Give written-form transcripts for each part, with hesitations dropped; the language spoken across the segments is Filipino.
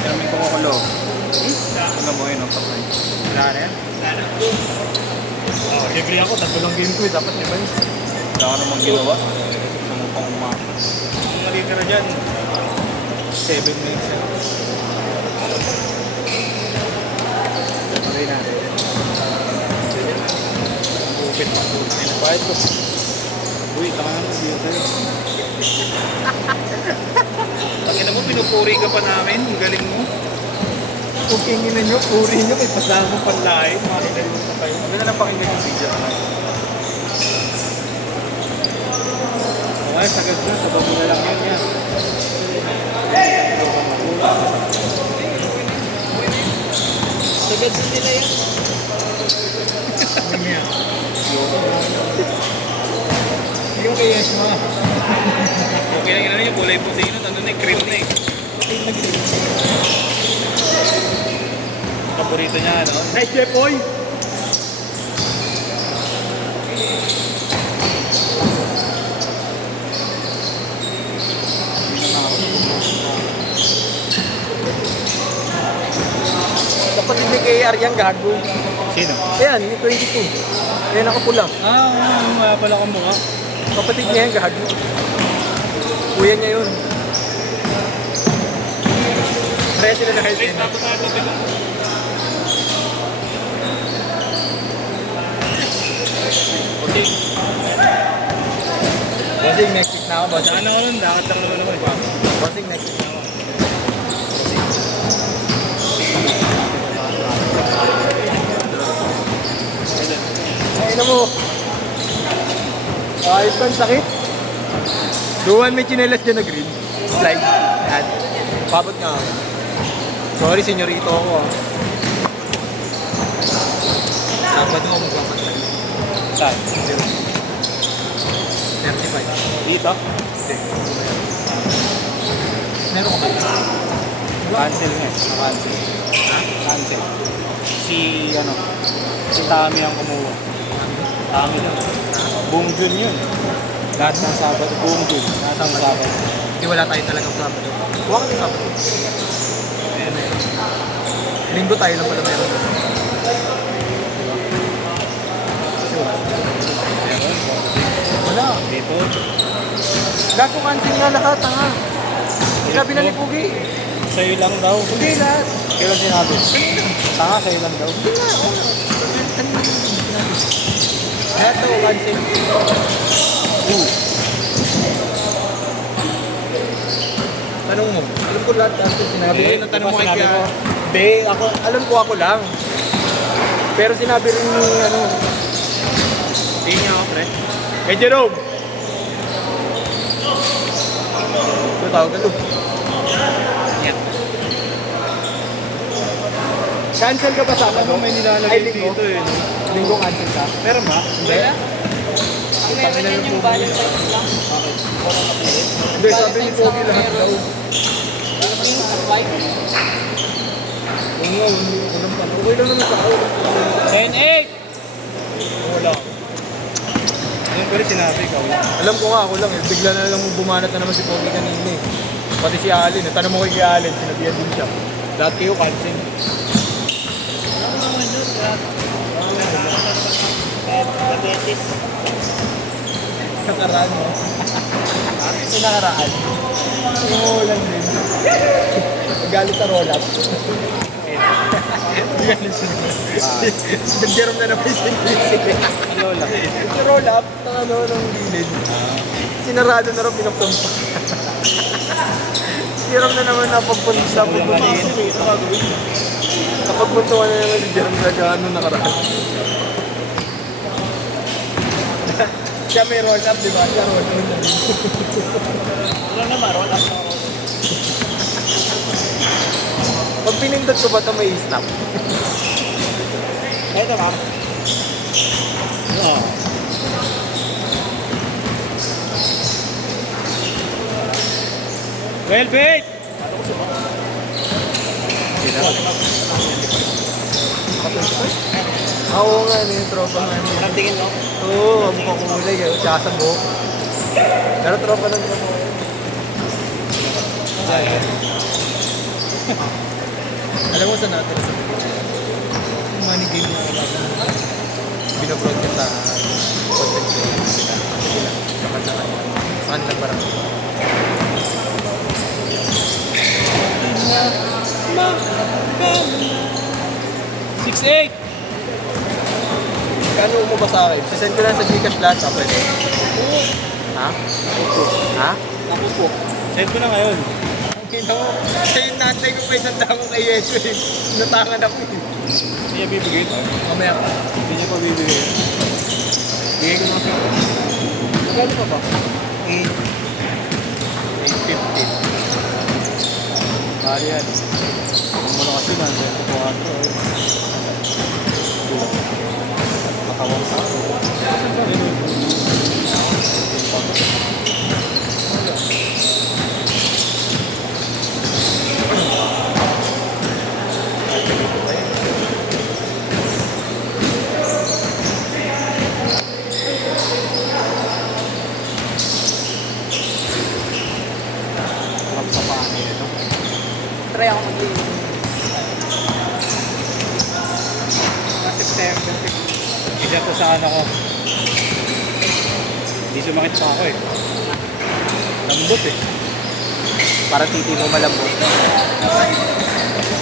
Kami ko kulo. Ano mo yun, patay. Wala na yan? Libre ako, tatlong game ko eh. Dapat di ba yun? Wala ka namang ginawa. Sumupang umaka. Ang natitira dyan. 7 minutes yan. Pagay natin. Bukit. Pinapahit ko. Uy, tama naman. Hindi yun sa'yo. Pagkita mo, pinupuri ka pa namin. Ang galing mo. Kung kinginan nyo, puri nyo. May pasama Ang panlain. Makakagaling mo kayo. Ano na lang pakinggan yung video ka na. Okay, sagad na. Sabag mo na lang yun yan. Sagad din nila yan. Ano yan? Yung kay Yesma. Okay lang yun yung kulay puti nun. Ano na yung cream na eh. Paborito niya ano? Nice, Jeff, boy! Kapatid ni KR yan, gago. Sino? Ayan, ni 22. Ayan, nakapula. Wala pala akong mukha. Kapatid niya yan, gago. Kuya niya yun. Kaya sila na Please, tapos na ito. Bossing, next week na ako, bossing. Saan ako nun? Dakat lang naman ako. Bossing, next week na ako. Ay, na mo. Ayos ko, ang sakit. Duwan may chinelas dyan na green. Slide. Yan. Pabot nga ako. Sorry, senyorito ako ah. Dapat ako magpapatay. Saan? 35. Dito? Hindi. Meron ka ba? Cancel nga. Cancel. Ha? Cancel. Si Tami ang kumuha. Tami lang. Buong June yun. Lahat ng Sabado. Buong June. Lahat ng Sabado. Hindi wala tayo talagang Sabado. Huwag ka ng Sabado. Ayan na yun. Linggo tayo lang pala meron. Wala. Dito. Gago cancel nga lahat, tanga. Sinabi na ni Pugi. Sa'yo lang daw. Hindi lahat. Kailan sinabi? Tanga, sa'yo lang daw. Hindi nga, oo. Kanina yung sinabi. Lahat daw cancel. Tanong mo. Alam ko lahat cancel. Sinabi ko yung tanong mo kay Sinabi Kaya. ko. Hindi, alam ko ako lang. Pero sinabi rin ni Hindi niya ako, pre. Hey Jerome! Ito tawag ka to. Yan. Cancel ka ba sa Ano may nilalagay dito eh. No? Linggo cancel ka? Meron ba? Hindi. Ang meron yan yung Valentine's lang. Hindi, sabi ni Pogi lahat daw. Ang white. Oo nga, walang pa. Okay lang naman sa ako. 10-8! Wala. Ano ba rin sinabi ikaw? Alam ko nga, ako lang eh. Bigla na lang bumanat na naman si Pogi kanina eh. Pati si Alin eh. Tanong mo kay Alin, sinabihan din siya. Lahat kayo cancel. Ano naman yun? Diabetes. Nakaraan mo. Yung nakaraan. Oo lang din. Galit sa roll-up. Galit sa Nag-jerome na naman yung sinisig. Lola. Yung roll-up, ng ano, ng gilid. Sinarado na rin pinapumpa. Jerome na naman napagpunta sa pagpuntuan. Kapagpuntuan na naman si Jerome sa ano nakaraan. Siya may roll-up, di ba? Siya roll-up. Ano naman, roll up ako. Pag pinindot ko ba ito may stop? Ito ma'am. Oo. Well, bait! Oo nga, ano yung tropa nga niya. Anong tingin mo? Oo, ang mukhang kulay eh. Tsaka sa buhok. Pero tropa lang tropa ko. Alam mo saan natin sa yung money game na binobroadcast sa content creator sila. Kasi sila, sa kanila parang 6-8! kano mo ba sa akin? Sisend ko lang sa Gcash lahat sa pwede. Ha? Ha? Ako po. Send ko na ngayon. Ang ina mo, siya yung natay ko pa isang damo kay Yeso eh. Natangan ako eh. Hindi niya bibigay ito. Mamaya ka. Hindi niya pa bibigay. Bigay ko mga 50. Magkano pa ba? 850. Bali yan. Kung mo na kasi man, 24. Matawang sa ako. Saan ba rin? Kapsapaan niya ito. Try ako mag-iwan. September. Isa to sa ano ko. Hindi sumakit pa ako eh. Lambot eh. Para titi mo malambot.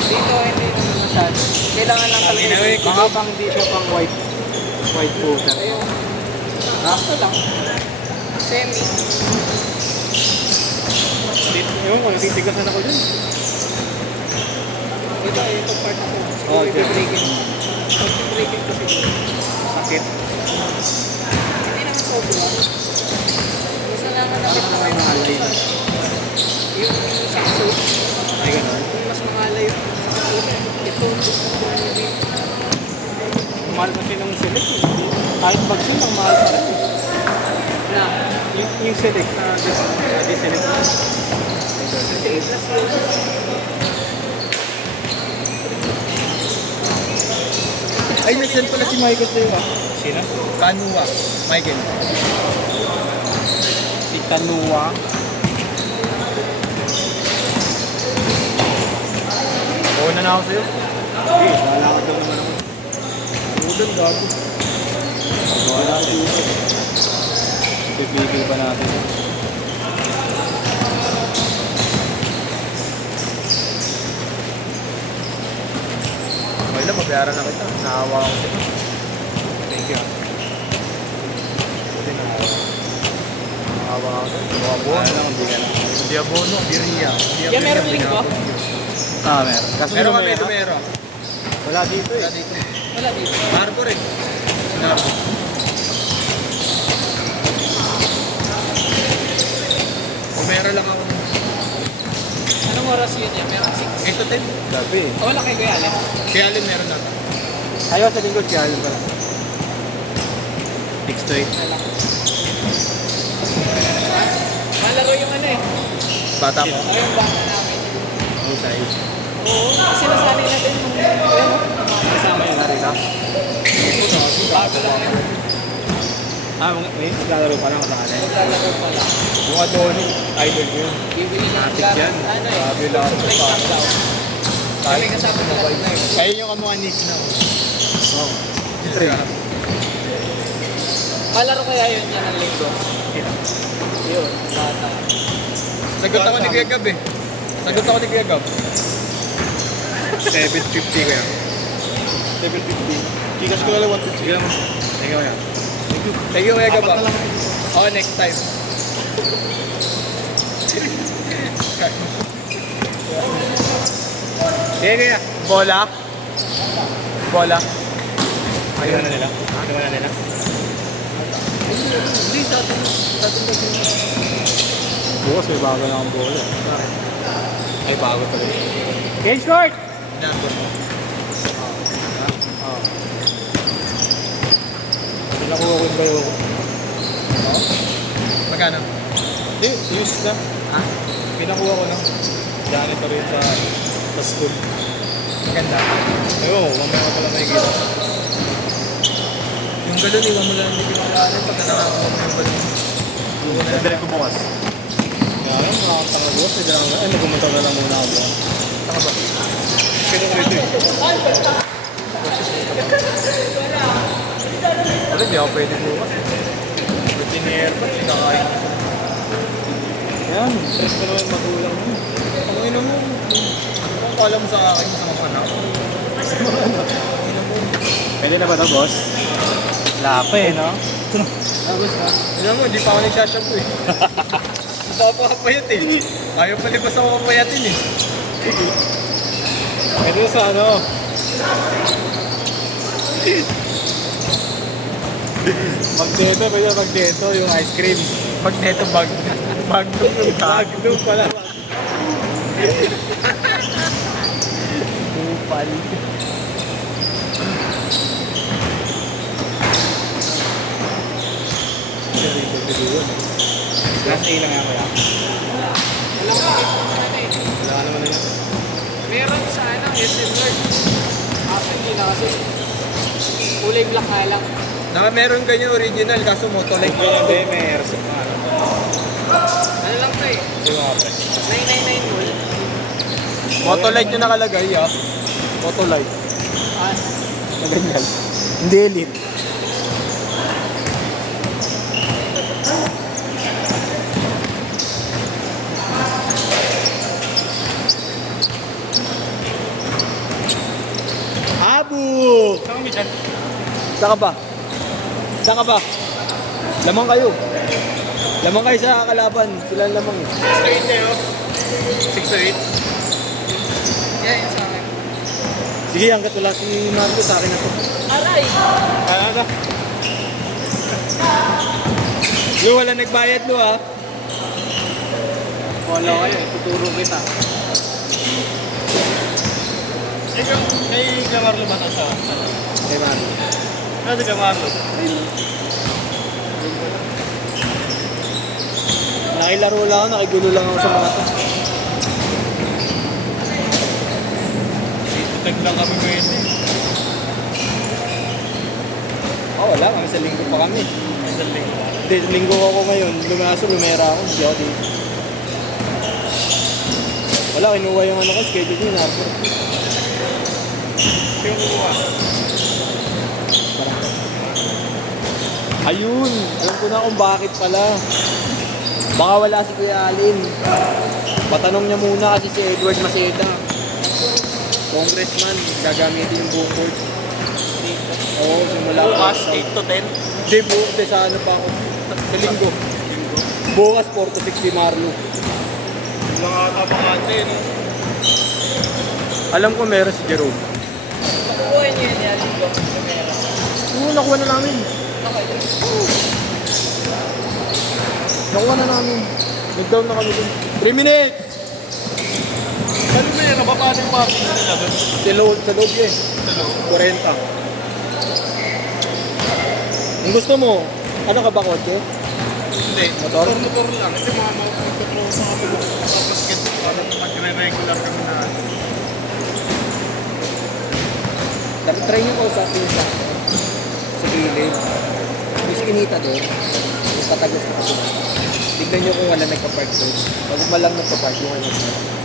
Dito, hindi naman masyado. Kailangan lang Sabi na talaga. eh, baka pang di siya pang white footer. Ayun. Ako lang. Semi. Ewan ko, natitigasan ako dun. Ito part ako. Oh, Siguro okay. i-breakin. Pag-breakin ko siguro. Sakit. Hindi naman sobra. Basta lang nakit na kayo. Yung sa suit. Ay gano'n. Yung mas mahalay yun. Ito. Mahal kasi ng select eh. Kahit vaccine, ang mahal sa akin. Na. Yung select na select. 38 plus yun. Ay, nag-send pala si Michael sa'yo ah. Sino? Kanua. Michael. Si Kanua. Oo na ako sa'yo. Sige, lalakad lang naman ako. Udan gago. Gawa natin. Pipigil pa natin. Okay lang, mabayaran na kita. Naawa ako sa'yo. Thank you. Buti naawa ako sa'yo. Mga Ano bono. lang, hindi ka lang. Hindi abono, biriya. Yan, meron link ba? Ah, meron. Kaso Meron kami, lumera. lumero. Wala dito Wala eh. dito. Wala dito. Marco rin. Marco. Lumero lang ako. Anong oras yun yan? Meron 6. 8 to 10. Gabi. Wala kay Kuya Allen. Kaya alin meron natin. Ayaw sa lingkod kaya yun pala. 6 to 8. Wala. Malaro yung ano eh. Bata mo. O yung bata namin. Yung size. Oo. Kasi nasanay natin yung ano. Kasama yun natin ha? Bago lang yun. Ah, may naglalaro pa lang sa akin. Maglalaro pa lang. Yung Adoni, idol ko yun. Bibili ng Natik gar- yan. Ano eh. Grabe lahat Super sa break daw. Kami kasama nila na yun. Kaya yung kamukha Nick na. Wow. Malaro kaya yun yan ang linggo. Yun. Bata. Sagot ako ni Kuya Gab eh. Sagot ako ni Kuya Gab. 750 kaya. 750. Kikas ko lang 150. Sige lang mo. Thank you kaya. Thank you Kuya Gab. Apat na lang. Oo, next time. Sige kaya. Bola. Bola. Ayun na nila. Ayun na nila. Hindi, sa atin. Sa atin kasi. Bukas may bago na ang bola. Ay bago pala. Game score! Nandun mo. Oo. Pinakuha ko yung bayo ko. Magkano? Hindi, used na. Ha? Pinakuha ko na. Janitor rin sa school. Maganda. Ayun, mamaya ka pala makikita. Yung galon, iwan mo lang hindi pinakalanan pagka nakakawa mo yung galon. Nadali ko bukas. Kaya nga, nakakatanga bukas. Ay, nagpumunta na lang muna ako bukas. Saka ba? Wala, di ako pwede bukas. Routinier pa, kakain. Yan, stress ko naman magulang mo. Ang ino mo. Ang kala mo sa akin, sa mga anak. Pwede na ba to, boss? Wala pa eh, no? Ino mo, di pa ako nagsashampoo eh. Hindi ako papayat eh. Ayaw pa libas ako papayatin eh. Pwede sa ano? Magneto, pwede magneto yung ice cream. Pag neto bag. Magnum yung tag. Magnum pala. Kupal. Last A lang ako yan. Wala naman na yan. Meron sa ano, SM Lord. Kaso hindi na kasi. Kulay black nga lang. Meron ganyan original kaso motolike. Hindi, may airsoft na ano. Ano lang to eh. Hindi mga pre. 999 wall. Motolite yung nakalagay ah. Motolite. Ah, Na ganyan. Hindi elite. Abu! Saan kami dyan? Saan ka ba? Saan ka ba? Lamang kayo. Lamang kayo sa kalaban. Sila ang lamang eh. 6 to 8 6 to 8. yan yun sa akin. Sige, hanggat wala si Marco sa akin na to. Aray! Ano? Yo, wala nagbayad lo ah. Wala kayo, tuturo kita. Ikaw, kay Gamarlo ba ito siya? Kay Marco. Ano si Gamarlo? Nakilaro lang ako, nakigulo lang ako sa mga to. Tutag lang kami pwede. Wala, kami sa linggo pa kami. Isang linggo. Hindi, linggo ako ngayon. Lumaso, lumera ako. Hindi ako dito. Wala, kinuha yung ano ko, schedule niya. Kinuha. Ayun, alam ko na kung bakit pala. Baka wala si Kuya Alin. Patanong niya muna kasi si Edward Maceda. Congressman, gagamitin yung buong board. Oo, simula Bukas, pa. 8 to 10. Hindi, bukas sa ano pa ako. Sa linggo. Bukas, 4 to 6 si Marlo. Mga kapakante, no? Alam ko meron si Jerome. Nakukuha niyo yan yan. Dito. Meron. Oo, nakuha na namin. Nakuha na namin. Nag-down na kami dun. 3 minutes! Ano ba yan? Paano yung parking nila doon? Sa loob eh. Sa loob? 40. Kung gusto mo, ano ka ba kotse? Hindi. Motor? Motor lang. Kasi mga magkaklose sa kami. Tapos ganito, parang magre-regular kami na. Try nyo ko sa pinsa. Sa gilid. Yung skinita doon. Yung patagos na kasi. Tignan nyo kung wala nagpa-park doon. Pag malang nagpa-park yung ano.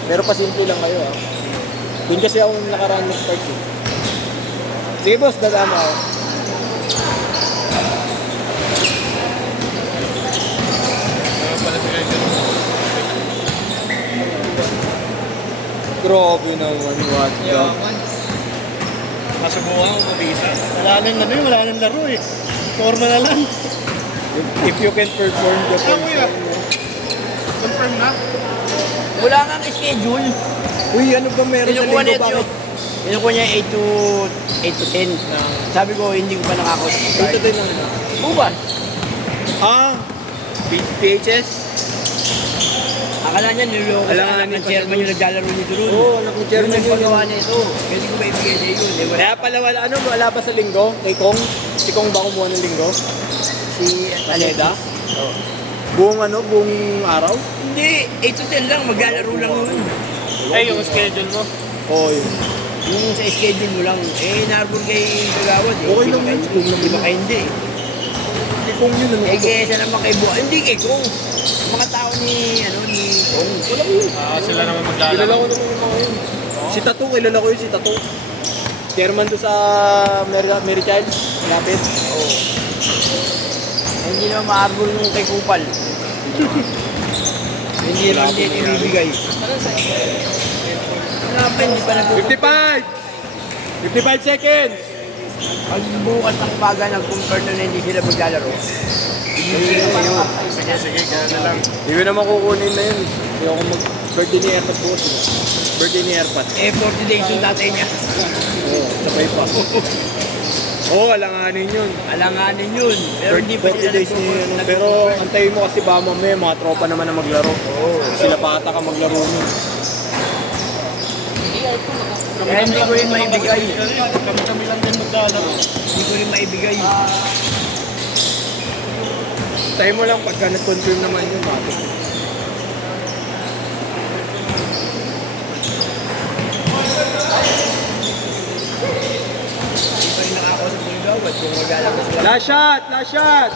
Pero pasimple lang kayo ah. Doon kasi ako nakaraan nag-park eh. Sige boss, dadama ako. Ano pala sila yung Grabe naman, what the... Yaman. Masubukan ko mabisa. Wala nang ano yun, wala nang laro eh. Forma na lang. If you can perform the Ano kuya? Confirm na? Wala kang schedule. Uy, ano ba meron sa Kinukuha linggo? niya Bakit? Kinukuha niya 8 to 10. Sabi ko, hindi ko pa nakakot. Dito din lang ito. Bukas. Ah! PHS? Akala niya niloloko Alam sa nga anak ni ng chairman yung naglalaro nito ron. Oo, anak ni chairman Yung yun. nagpagawa niya ito. Pwede ko ba ibigay niya yun? Eh, wala. Kaya pala wala ba sa linggo? Kay Kong? Si Kong ba kumuha ng linggo? Si Aleda? Oo. Buong araw? Hindi, 8 to 10 lang. Maglalaro lang yun. Eh, yung schedule mo. Oo, yun. Yung sa schedule mo lang. Eh, narbor kay Kagawad. Eh. Okay Di ba lang kayo- yun. Di ba kayo hindi? Kay Kong yun, ano? Eh, kesa naman kay Buka. Hindi kay Kong. Mga tao ni Kong. Wala ko yun. Sila naman Kilala maglalaro. ko naman yung mga yun. Si Tato, kilala ko yun si Tato. Chairman doon sa Mary Child. Lapit. Oo. Hindi naman maarbol nung kay Kupal. Hindi naman din ibibigay. Wala pa, hindi pa nag-compare. 55 seconds! Pag bukas ng umaga nag-compare na hindi sila maglalaro. Ibibigay ko yun. Sige, kaya na lang. Hindi ko naman kukunin na yun. Hindi ako birthday ni Airpat bukas. Birthday ni Airpat. 40 days yung tatay niya. Oo, sabay pa. Oo, alanganin yun. Alanganin yun. Pero hindi pa 40 sila days ni ano. Pero antayin mo kasi ba mamaya mga tropa naman na maglaro. Oo. Sila pa ata ka maglaro nun. Kaya hindi ko rin maibigay. Kami lang din maglalaro. Hindi ko rin maibigay. Antayin mo lang pagka nag-confirm naman yun. Bakit? Hindi ko rin nakakausap ng gawad kung maglalaro sila. Last shot! Last shot!